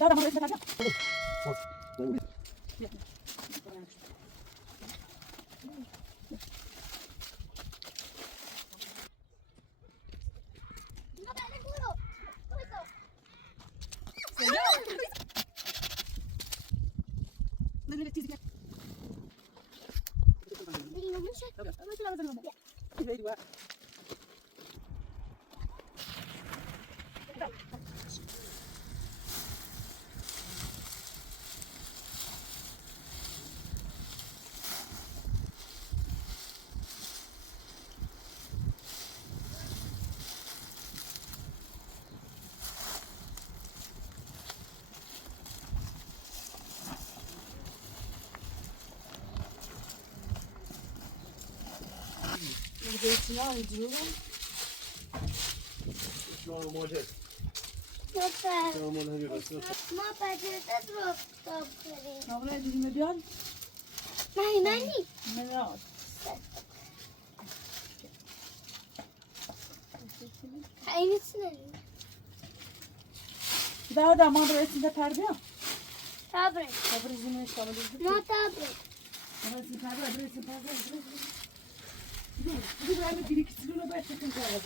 Daha da buraya sen hadi. Zeytini alıyorum. Şu an model. Super. Şu an model yapıyorsun. Ma patates rostov کردیم. Kavra dilime bir an. نه Merak. خیلی سنگه. Daha da mandıra etinde perde yok. تابره. Kabır izini şabalızdı. ما تابره. Burası perde, burası perde. Bir de böyle bir iki sürüne ben çekin koyalım.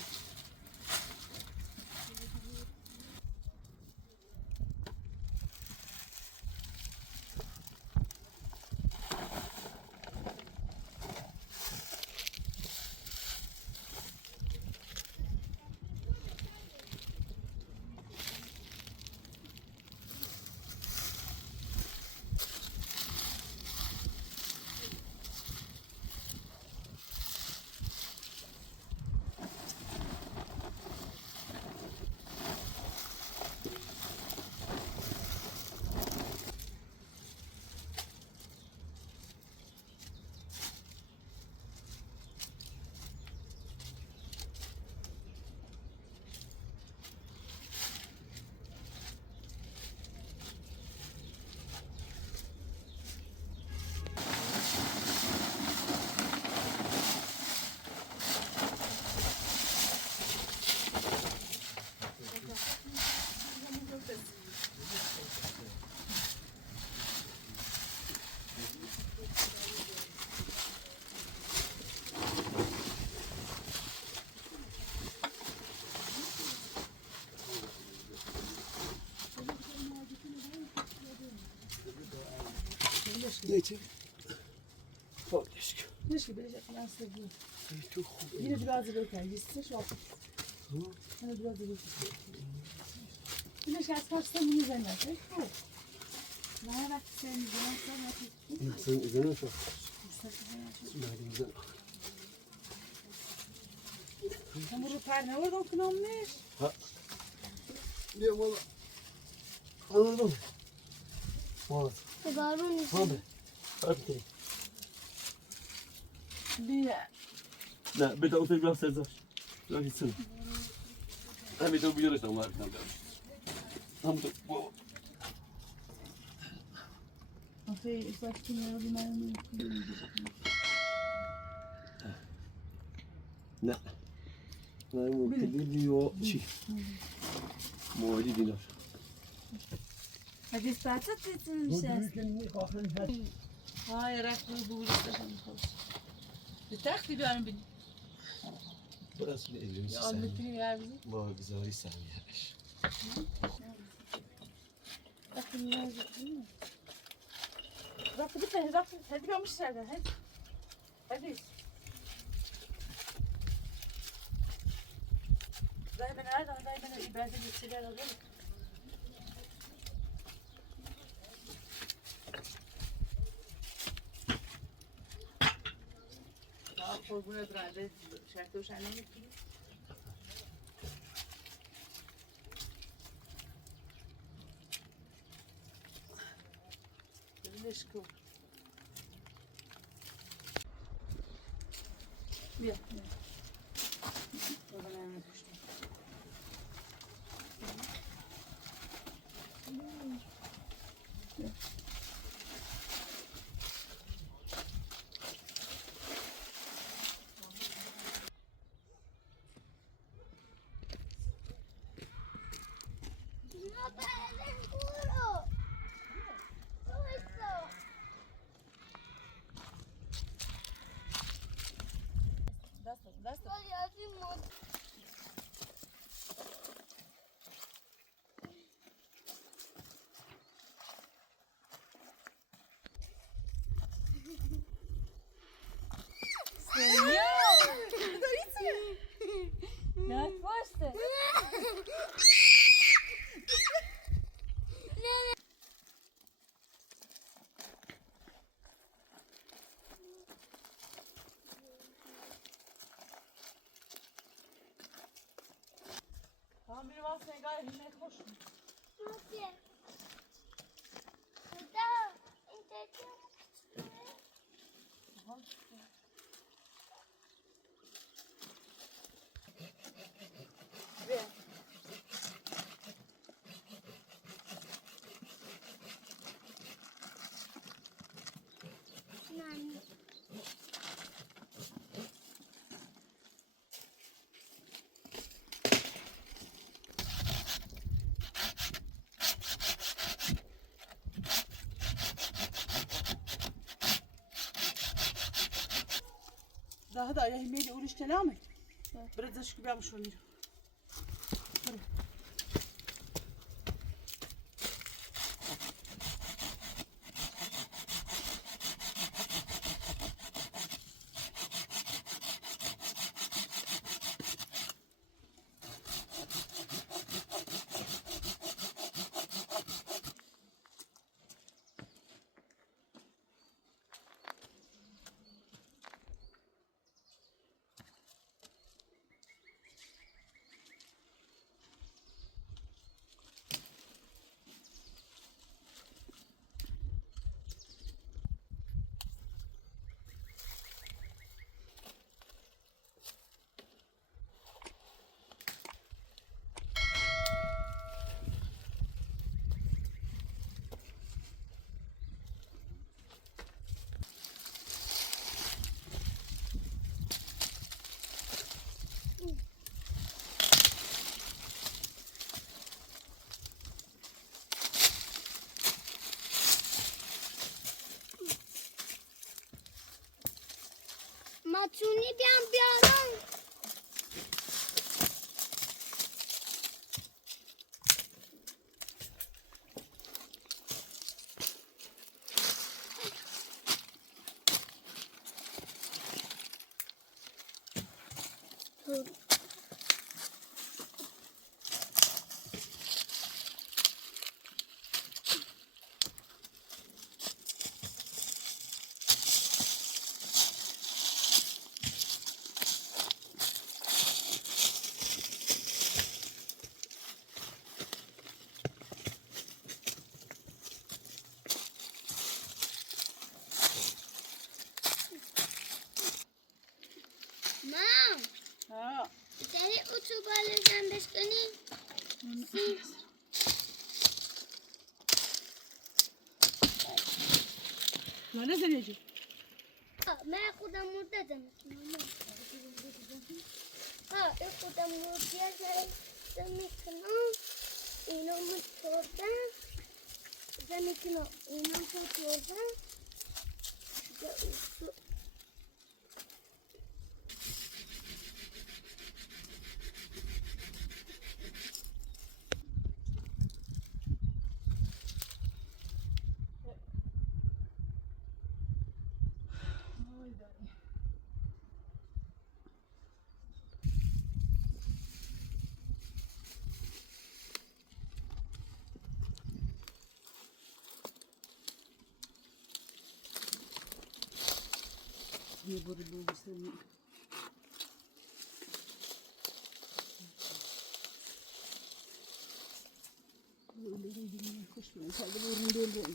Zeytin. Paylaşık. Ne şey bilecek ben seviyorum. Çok خوب. Yine biraz da bekler. Gitsin şu an. Tamam. Hani biraz da bekler. Yine şans karşısında bunu izlemez. Ne bak sen izlemezsen Sen izledin mi? Güzel. Hamuru perne oradan kınanmış. Ha. Ya valla. Anladım. Valla. بارون Hadi. Hadi. Bir Ne, bir de otur biraz Sezar. Biraz gitsene. Ha bir de bu yarışta onlar bir tane daha. Tamam dur. şey ıslak kimya bilmem Ne? Ne bu diyor şey. Muayidi dinar. Hadi istersen tetsin bir şey. Hayır, aklı bu istersen kalsın. Bir takdi bir an bir. Burası bir evimiz. Ya anlatayım ya bizi. Bu güzel bir saniye. Bakın ne yazık değil mi? Rakı bir tane rakı. Hadi gömüşlerden hadi. Hadi. Dayı ben nereden? Dayı ben ibadet geçirler alıyorum. Daha korbuna durardı. Şarkı hoş annem yapıyor. Leşko. Bir. Oradan ayağına düştü. ما بعد برو düştü. Tamam biri var sen gayet yine koş. Nasıl? Burada. İnternet. Ve Nani? daha da ya yemeği uğraş devam et. Biraz da şu gibi yapmış onu. Maçuni بیارم مام Ha. سری اتوبان جنبش کنی Ne deneyecek? من خودم مرددم ها این خودم مردیه زره میکنم اینا مردن میکنم اینا مردن Ne böyle bu senin? Böyle bir koşmuyor. Sadece burun değil böyle.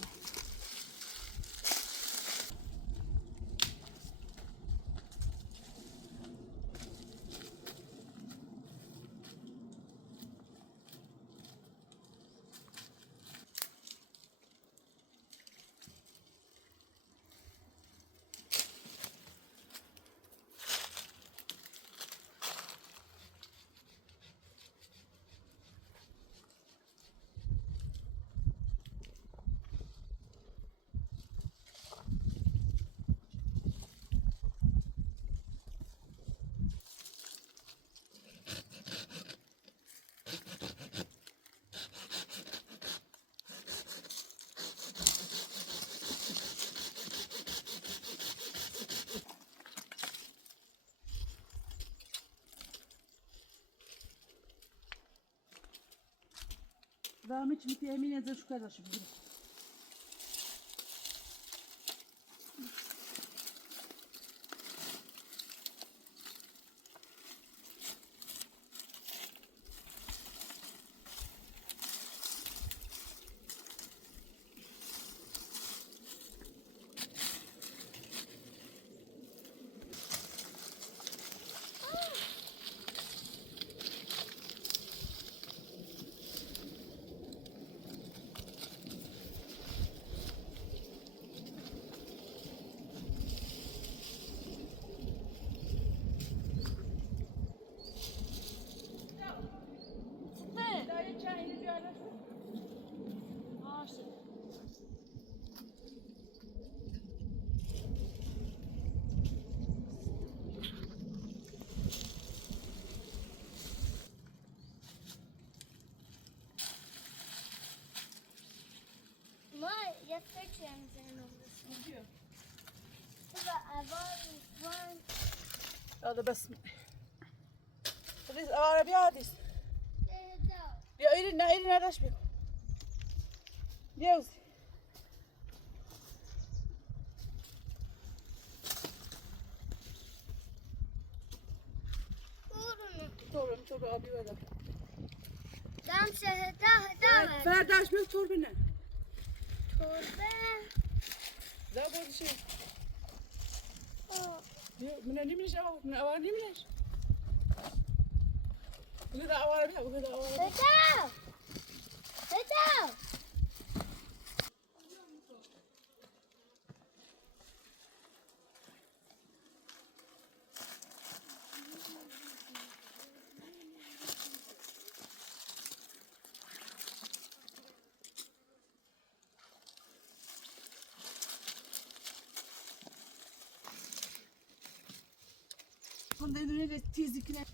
Rahmi için bir emin edin şu kadar şimdi. ما يستكشف زين هذا أبان هذا بس ريس عربي عاديس يا إيرنا راش بيكو يوزي تورن أبي ولا دام شهدا فرداش بيك توربنا تربة لا بود شيء من اللي منش أو من أواني منش وكذا أواني بها وكذا أواني هدا هدا Bunda öyle tezlikler.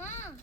Mom.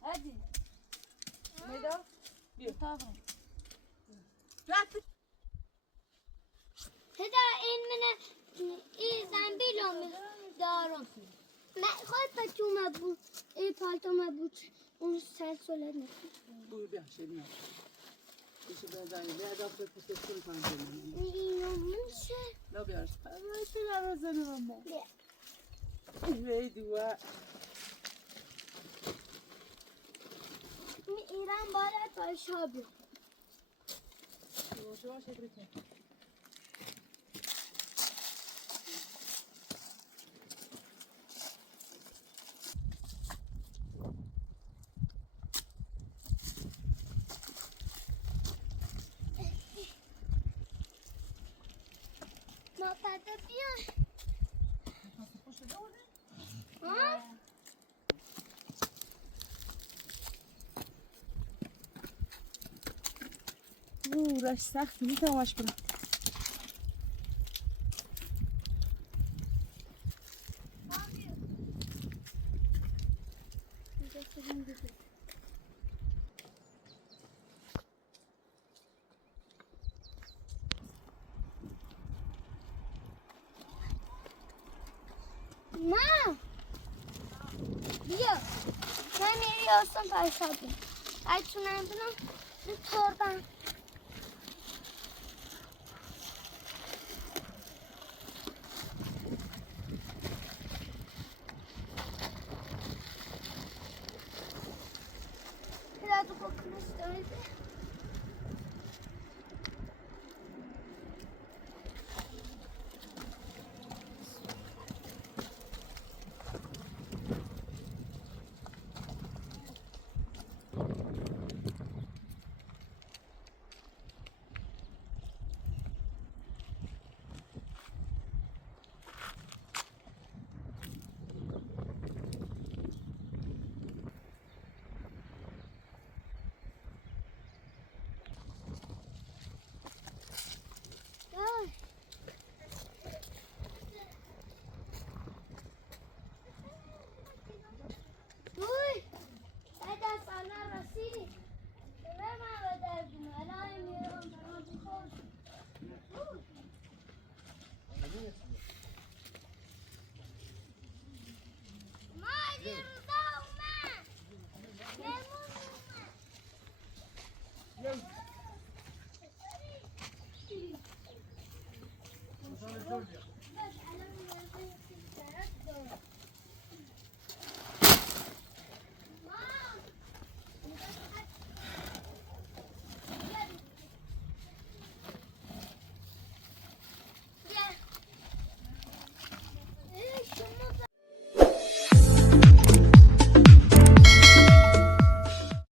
Hadi. Meyda. Bir. Tamam. هذا إن من إذا بيلوم دارم ما خود بچو مبو ای پالتو مبو اون سر سولد Buyur bir şey mi? İşte ben daha iyi. Ben daha fazla patates koyacağım. اینو منشه Ne yapıyorsun? Ben şöyle arasını ama. Neydi bu? می ایران بارد باشابی Yavaş yavaş yapayım. ما پتا بیا ها Uğraş sert mi tamaş bırak. یاسم پیسابی ای چونم بینم توردم biraz kokunu istedim. Uy, hadi sana rasili. Verme öderdim. Helal emiyorum. Bana bir kol. Mali rızavma. Memnunum.